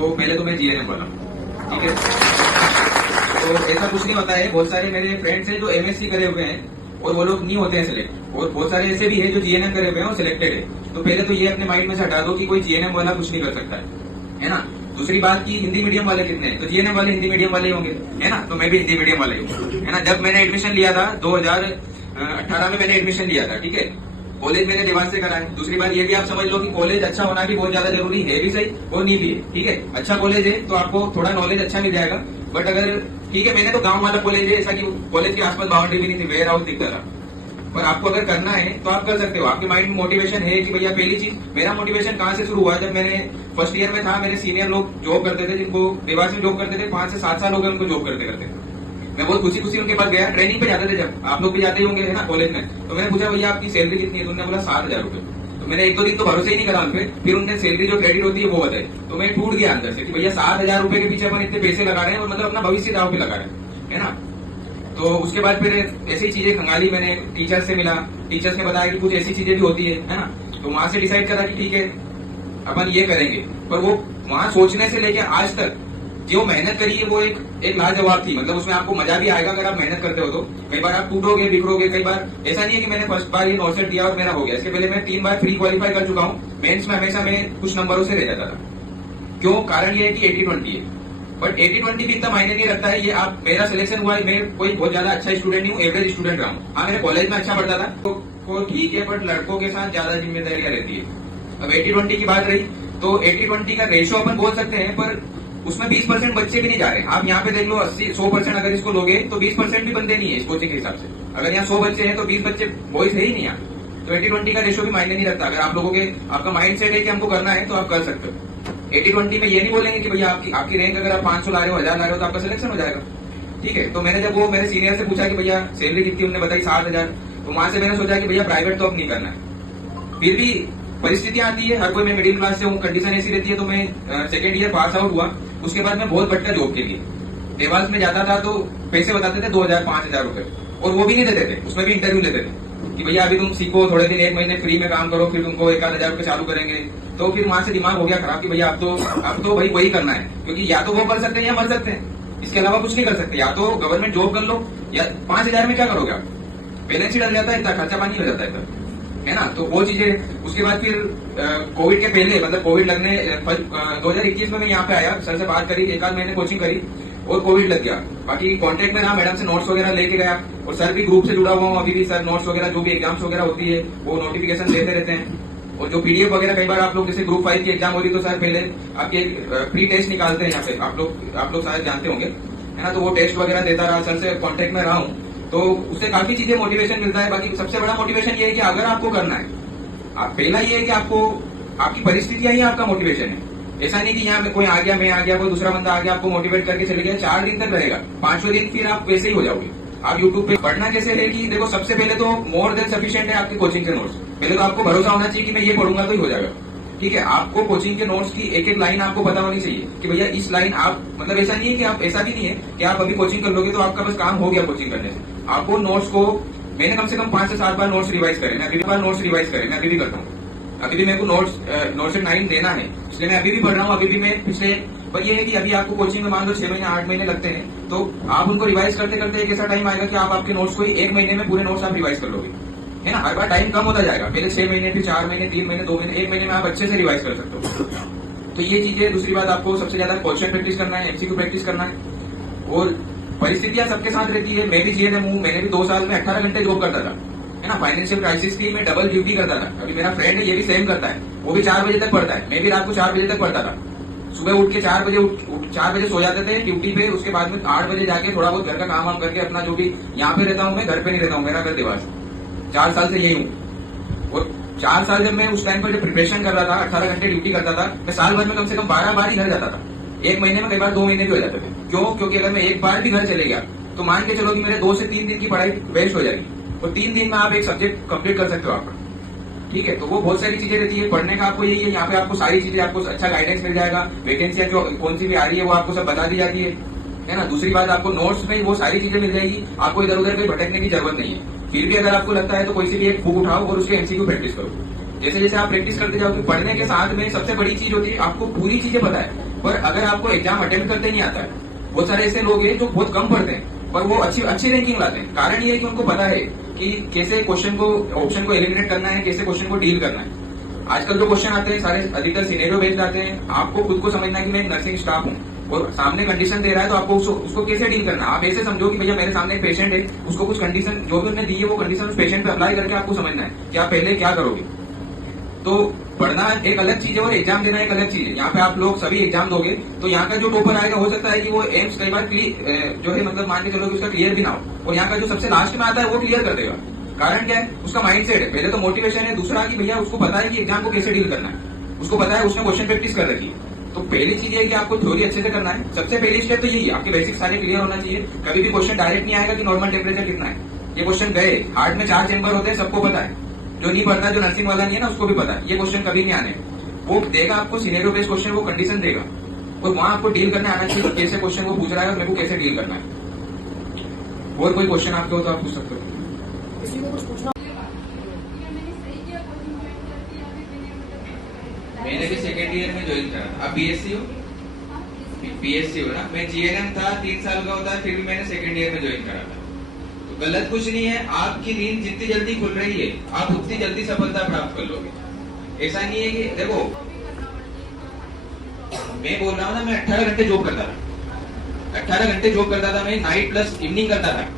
तो पहले तो मैं जीएनएम वाला हूँ, ठीक है। तो ऐसा कुछ नहीं होता है, बहुत सारे मेरे फ्रेंड्स हैं जो एमएससी करे हुए हैं और वो लोग नहीं होते हैं सिलेक्ट, और बहुत सारे ऐसे भी है जो जीएनएम करे हुए हैं और सिलेक्टेड है। तो पहले तो ये अपने माइंड में से हटा दो कि कोई जीएनएम वाला कुछ नहीं कर सकता है ना। दूसरी बात की हिंदी मीडियम वाले कितने हैं, तो जीएनएम वाले हिंदी मीडियम वाले ही होंगे, है ना। तो मैं भी हिंदी मीडियम वाला ही हूँ, है ना। जब मैंने एडमिशन लिया था 2018 में मैंने एडमिशन लिया था, ठीक है। कॉलेज मैंने देवास से करा है। दूसरी बात ये भी आप समझ लो कि कॉलेज अच्छा होना भी बहुत ज्यादा जरूरी है भी सही और नहीं भी है, ठीक है। अच्छा कॉलेज है तो आपको थोड़ा नॉलेज अच्छा मिल जाएगा, बट अगर ठीक है, मैंने तो गांव वाला कॉलेज है, ऐसा कि कॉलेज के आसपास बाउंड्री भी नहीं थी, वेयर हाउस दिखता था। पर आपको अगर करना है तो आप कर सकते हो, आपके माइंड में मोटिवेशन है कि भैया पहली चीज, मेरा मोटिवेशन कहाँ से शुरू हुआ, जब मैंने फर्स्ट ईयर में था, मेरे सीनियर लोग जॉब करते थे, जिनको देवास में जॉब करते थे, 5 से 7 साल हो गए उनको जॉब करते करते। मैं बहुत खुशी खुशी उनके पास गया, ट्रेनिंग पे जाते थे, जब आप लोग भी जाते होंगे है ना कॉलेज में। तो मैंने पूछा भैया आपकी सैलरी कितनी है, तो उन्होंने बोला 7,000 रुपए। तो मैंने 1-2 दिन तो भरोसे ही नहीं करा उनपे, फिर उनने सैलरी जो क्रेडिट होती है वो बताई, तो मैं टूट गया अंदर से कि भैया 7,000 रुपए के पीछे अपन इतने पैसे लगा रहे हैं और मतलब अपना भविष्य दाव पे लगा रहे हैं, है ना। तो उसके बाद फिर ऐसी चीजें खंगाली, मैंने टीचर्स से मिला, टीचर्स ने बताया कि कुछ ऐसी चीजें भी होती है ना। तो वहां से डिसाइड करा कि ठीक है अपन ये करेंगे। पर वो वहां सोचने से लेकर आज तक जो मेहनत करी है वो एक लाजवाब थी। मतलब उसमें आपको मजा भी आएगा अगर आप मेहनत करते हो तो। कई बार आप टूटोगे बिखरोगे, कई बार ऐसा नहीं है कि मैंने फर्स्ट बार ये नॉट सेट दिया और मेरा हो गया। इसके पहले मैं 3 बार फ्री क्वालिफाई कर चुका हूँ। मेंस में हमेशा मैं कुछ नंबरों से रह जाता था। क्यों? कारण ये है कि 80-20 है, बट 80-20 भी इतना मायने नहीं रखता है। ये आप, मेरा सिलेक्शन हुआ है, मैं कोई बहुत ज्यादा अच्छा स्टूडेंट नहीं हूँ, एवरेज स्टूडेंट रहा हूँ। हाँ, मेरे कॉलेज में अच्छा पढ़ता था तो ठीक है, बट लड़कों के साथ ज्यादा जिम्मेदारियां रहती है। अब 80-20 की बात रही तो 80-20 का रेशियो अपन बोल सकते हैं, पर उसमें 20% बच्चे भी नहीं जा रहे। आप यहाँ पे देख लो, 80-100% अगर इसको लोगे तो 20% भी बंदे नहीं है इस कोचिंग के हिसाब से। अगर यहाँ 100 बच्चे हैं तो 20 बच्चे बॉयज है ही नहीं यहाँ। तो 80-20 का रेशियो भी मायने नहीं रखता। अगर आप लोगों के, आपका माइंड सेट है कि हमको करना है तो आप कर सकते हो। 80-20 में ये नहीं बोलेंगे कि भैया आपकी रैंक अगर आप 500 ला रहे हो, 1000 ला रहे हो तो आपका सिलेक्शन हो जाएगा, ठीक है। तो मैंने जब वो मेरे सीनियर से पूछा कि भैया सैलरी कितनी, उन्होंने बताई 7,000। तो वहां से मैंने सोचा कि भैया प्राइवेट तो अब नहीं करना है। फिर भी परिस्थितियां आती है, हर कोई, मैं मिडिल क्लास से हूँ, कंडीशन ऐसी रहती है। तो मैं सेकेंड ईयर पास आउट हुआ, उसके बाद मैं बहुत भटका जॉब के लिए। देवास में जाता था तो पैसे बताते थे 2,000-5,000 रुपए, और वो भी नहीं देते थे, उसमें भी इंटरव्यू लेते थे कि भैया अभी तुम सीखो, थोड़े दिन 1 महीने फ्री में काम करो, फिर तुमको 1,000 रुपए चालू करेंगे। तो फिर वहां से दिमाग हो गया खराब कि भैया अब तो भाई वही करना है, क्योंकि या तो वो कर सकते हैं या मर सकते हैं, इसके अलावा कुछ नहीं कर सकते। या तो गवर्नमेंट जॉब कर लो, या 5,000 में क्या करोगे आप, बैलेंस ही डल जाता है, इतना खर्चा पानी हो जाता है ना। तो वो चीजें, उसके बाद फिर कोविड के पहले, मतलब कोविड लगने 2021 में मैं यहाँ पे आया, सर से बात करी, 1 आध महीने कोचिंग करी और कोविड लग गया। बाकी कांटेक्ट में रहा, मैडम से नोट्स वगैरह लेके गया, और सर भी ग्रुप से जुड़ा हुआ हूँ अभी भी। सर नोट्स वगैरह जो भी एग्जाम्स वगैरह होती है वो नोटिफिकेशन देते रहते हैं, और जो पीडीएफ वगैरह, कई बार आप लोग जैसे ग्रुप 5 की एग्जाम होती है तो सर पहले आपके प्री टेस्ट निकालते हैं यहाँ पे, आप लोग शायद जानते होंगे, है ना। तो वो टेस्ट वगैरह देता रहा, सर से कॉन्टेक्ट में रहा हूँ, तो उससे काफी चीजें मोटिवेशन मिलता है। बाकी सबसे बड़ा मोटिवेशन ये है कि अगर आपको करना है, आप पहला ये है कि आपको, आपकी परिस्थितियां ही आपका मोटिवेशन है। ऐसा नहीं कि यहाँ कोई आ गया, मैं आ गया, कोई दूसरा बंदा आ गया, आपको मोटिवेट करके चले गया, 4 दिन तक रहेगा, 5वें दिन फिर आप वैसे ही हो जाओगे। आप यूट्यूब पे पढ़ना कैसे है कि देखो, सबसे पहले तो मोर देन सफिशिएंट है आपके कोचिंग के नोट्स। पहले तो आपको भरोसा होना चाहिए कि मैं ये पढ़ूंगा तो ही हो जाएगा, ठीक है। आपको कोचिंग के नोट्स की एक लाइन आपको पता होनी चाहिए कि भैया इस लाइन आप, मतलब ऐसा नहीं है कि आप, ऐसा भी नहीं है कि आप अभी कोचिंग कर लोगे तो आपका बस काम हो गया कोचिंग करने से। आपको नोट्स को, मैंने कम से कम 5 से 7 बार नोट्स रिवाइज करे, मैं अभी भी नोट्स रिवाइज करे, मैं अभी भी करता हूँ। अभी भी मेरे को नोट्स 9 देना है, इसलिए मैं अभी भी पढ़ रहा हूँ। अभी भी मैं पिछले, पर ये है कि अभी आपको कोचिंग में मान लो 6 महीने 8 महीने लगते हैं, तो आप उनको रिवाइज करते करते एक ऐसा टाइम आएगा कि आप आपके नोट्स को 1 महीने में पूरे नोट्स आप रिवाइज कर लोगे, है ना। हर बार टाइम कम होता जाएगा, पहले 6 महीने, फिर 4 महीने, 3 महीने, 2 महीने, 1 महीने में आप अच्छे से रिवाइज कर सकते हो। तो ये चीजें। दूसरी बात, आपको सबसे ज्यादा क्वेश्चन प्रैक्टिस करना है, एमसीक्यू प्रैक्टिस करना है, और परिस्थितियां सबके साथ रहती है। मैं भी जीएनएम हूँ, मैंने भी 2 साल में 18 घंटे जॉब करता था, है ना। फाइनेंशियल क्राइसिस थी, मैं डबल ड्यूटी करता था। अभी मेरा फ्रेंड है, ये भी सेम करता है, वो भी 4 बजे तक पढ़ता है, मैं भी रात को 4 बजे तक पढ़ता था। सुबह उठ के 4 बजे सो जाते थे ड्यूटी पे, उसके बाद में 8 बजे जाके थोड़ा बहुत घर का काम वाम करके, अपना जो भी, यहाँ पे रहता हूँ मैं, घर पे नहीं रहता हूँ, मेरा घर देवास, 4 साल से यही हूँ। और 4 साल जब मैं उस टाइम पर जब प्रिपरेशन कर रहा था, 18 घंटे ड्यूटी करता था, मैं साल भर में कम से कम 12 बार ही घर जाता था। 1 महीने में कई बार 2 महीने भी हो जाते थे। क्यों? क्योंकि अगर मैं 1 बार भी घर चले गया तो मान के चलो कि मेरे 2 से 3 दिन की पढ़ाई वेस्ट हो जाएगी, और 3 दिन में आप एक सब्जेक्ट कंप्लीट कर सकते हो आपका, ठीक है। तो वो बहुत सारी चीजें रहती है पढ़ने का। आपको यही है, यहाँ पे आपको सारी चीजें, आपको अच्छा गाइडेंस मिल जाएगा, वैकेंसियां जो कौन सी भी आ रही है वो आपको सब बता दी जाती है ना। दूसरी बात, आपको नोट्स में वो सारी चीजें मिल जाएगी, आपको इधर उधर कहीं भटकने की जरूरत नहीं है। फिर भी अगर आपको लगता है तो कोई सी भी एक बुक उठाओ और उसके एमसीक्यू प्रैक्टिस करो, जैसे जैसे आप प्रैक्टिस करते जाओगे, पढ़ने के साथ में सबसे बड़ी चीज होती है आपको पूरी चीजें पता है, पर अगर आपको एग्जाम अटेम्प्ट करते नहीं आता है, बहुत सारे ऐसे लोग हैं जो बहुत कम पढ़ते हैं पर वो अच्छी अच्छी रैंकिंग लाते हैं। कारण ये है कि उनको पता है कि कैसे क्वेश्चन को, ऑप्शन को एलिमिनेट करना है, कैसे क्वेश्चन को डील करना है। आजकल जो क्वेश्चन आते हैं सारे अधिकतर सिनेरियो बेस्ड आते हैं। आपको खुद को समझना है कि मैं एक नर्सिंग स्टाफ हूँ और सामने कंडीशन दे रहा है, तो आपको उसको कैसे डील करना है। आप ऐसे समझो कि भैया मेरे सामने एक पेशेंट है, उसको कुछ कंडीशन जो भी उसने दी है वो कंडीशन उस पेशेंट पे अप्लाई करके आपको समझना है कि आप पहले क्या करोगे। तो पढ़ना एक अलग चीज है और एग्जाम देना एक अलग चीज है। यहाँ पे आप लोग सभी एग्जाम दोगे तो यहाँ का जो टॉपर आएगा हो सकता है कि वो एम्स कई बार जो है मतलब मान के चलो कि उसका क्लियर भी ना हो, और यहाँ का जो सबसे लास्ट में आता है वो क्लियर कर देगा। कारण क्या है, उसका माइंडसेट है। पहले तो मोटिवेशन है, दूसरा कि भैया उसको पता है कि एग्जाम को कैसे डील करना है, उसको पता है, उसने क्वेश्चन प्रैक्टिस कर रखी है। तो पहली चीज है कि आपको थ्योरी अच्छे से करना है। सबसे पहली स्टेप तो यही है, आपके बेसिक सारे क्लियर होना चाहिए। कभी भी क्वेश्चन डायरेक्ट नहीं आएगा कि नॉर्मल टेम्परेचर कितना है। ये क्वेश्चन गए, हार्ट में 4 चैम्बर होते हैं, सबको पता है। जो नहीं पढ़ता, जो नर्सिंग वाला नहीं है ना, उसको भी पता है। ये क्वेश्चन कभी नहीं आने, वो देगा आपको सिनेरियो बेस्ड क्वेश्चन, वो कंडीशन देगा और वहां आपको डील करने आना चाहिए। कैसे क्वेश्चन वो पूछ रहा है और मेरे को कैसे डील करना है। और कोई क्वेश्चन आपके हो तो आप पूछ सकते हो। मैंने भी सेकेंड ईयर में ज्वाइन करा। आप बीएससी हो? बीएससी हो ना। मैं जीएनएम था, 3 साल का होता है, फिर भी मैंने सेकेंड ईयर में ज्वाइन करा था। तो गलत कुछ नहीं है। आपकी नींद जितनी जल्दी खुल रही है, आप उतनी जल्दी सफलता प्राप्त कर लोगे। ऐसा नहीं है कि देखो, मैं बोल रहा हूँ ना, मैं 18 घंटे जॉब करता था। 18 घंटे जॉब करता था मैं, नाइट प्लस इवनिंग करता था,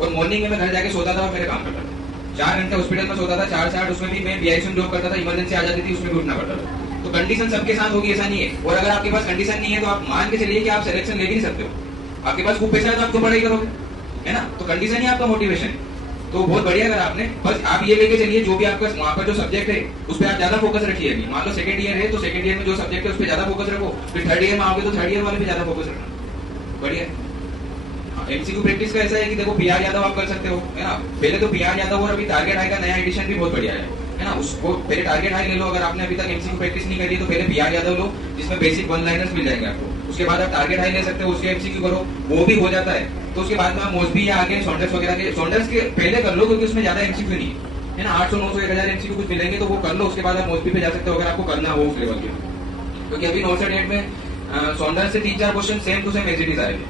और मॉर्निंग में मैं घर जाके सोता था और मेरे काम करता था। 4 घंटे हॉस्पिटल में सोता था, 4 से 8 उसमें भी मैं बीआईसी में जॉब करता था। इमरजेंसी आ जाती थी, उसमें भी उठना पड़ता था। तो कंडीशन सबके साथ होगी, ऐसा नहीं है। और अगर आपके पास कंडीशन नहीं है तो आप मान के चलिए कि आप सिलेक्शन ले भी नहीं सकते हो। आपके पास खूब पैसा है तो आप क्यों पढ़ाई करोगे, है ना। तो कंडीशन ही आपका मोटिवेशन है। तो बहुत बढ़िया अगर आपने, बस आप ये लेके चलिए जो भी आपका वहां पर जो सब्जेक्ट है उस पर आप ज्यादा फोकस रखिए। मान लो सेकंड ईयर है तो सेकंड ईयर में जो सब्जेक्ट है उस पर ज्यादा फोकस रखो। फिर थर्ड ईयर में आओगे तो थर्ड ईयर वाले पे ज्यादा फोकस रखना। बढ़िया। एमसीक्यू प्रैक्टिस का ऐसा है कि देखो, पीआर यादव आप कर सकते हो, है ना। पहले तो पीआर यादव और अभी टारगेट हाई का नया एडिशन भी बहुत बढ़िया है ना। उसको पहले टारगेट हाई ले लो। अगर आपने अभी तक एमसीक्यू प्रैक्टिस नहीं करी तो पहले पीआर यादव लो, जिसमें बेसिक 1 लाइनर्स मिल जाएंगे आपको। उसके बाद आप टारगेट हाई ले सकते हो, उसके एमसीक्यू करो, वो भी हो जाता है। तो उसके बाद में आप मोस्टली या आगे सॉन्डर्स वगैरह के, सॉन्डर्स के पहले कर लो क्योंकि उसमें ज्यादा एमसीक्यू नहीं है ना। 800 900 1000 एमसीक्यू कुछ मिलेंगे तो वो कर लो। उसके बाद आप मोस्टली पे जा सकते हो अगर आपको करना हो उस लेवल के। क्योंकि अभी नोट से डेट में सॉन्डर्स से 3-4 question same to same as it is आएंगे,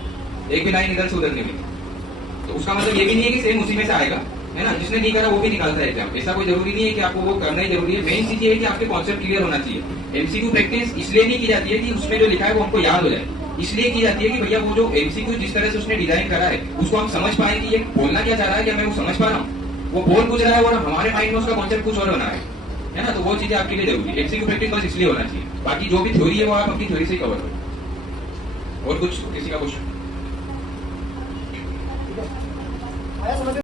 एक भी लाइन इधर से उधर नहीं मिली। तो उसका मतलब ये भी नहीं है कि सेम उसी में से आएगा, है ना। जिसने नहीं करा वो भी निकालता है एग्जाम। ऐसा कोई जरूरी नहीं है कि आपको वो करना ही जरूरी है। मेन चीज ये है कि आपके कॉन्सेप्ट क्लियर होना चाहिए। एमसीक्यू प्रैक्टिस इसलिए नहीं की जाती है कि उसमें जो लिखा है वो हमको याद हो जाए, इसलिए की जाती है कि भैया वो जो एमसीक्यू जिस तरह से उसने डिजाइन करा है उसको हम समझ पाए कि ये बोलना क्या चाह रहा है, क्या मैं वो समझ पा रहा हूँ। वो बोल कुछ रहा है और हमारे माइंड में उसका कॉन्सेप्ट कुछ और बना है ना। तो वो चीजें आपके लिए जरूरी है। एमसीक्यू प्रैक्टिस बस इसलिए होना चाहिए, बाकी जो भी थ्योरी है वो आप अपनी थ्योरी से कवर करो। और कुछ किसी का क्वेश्चन?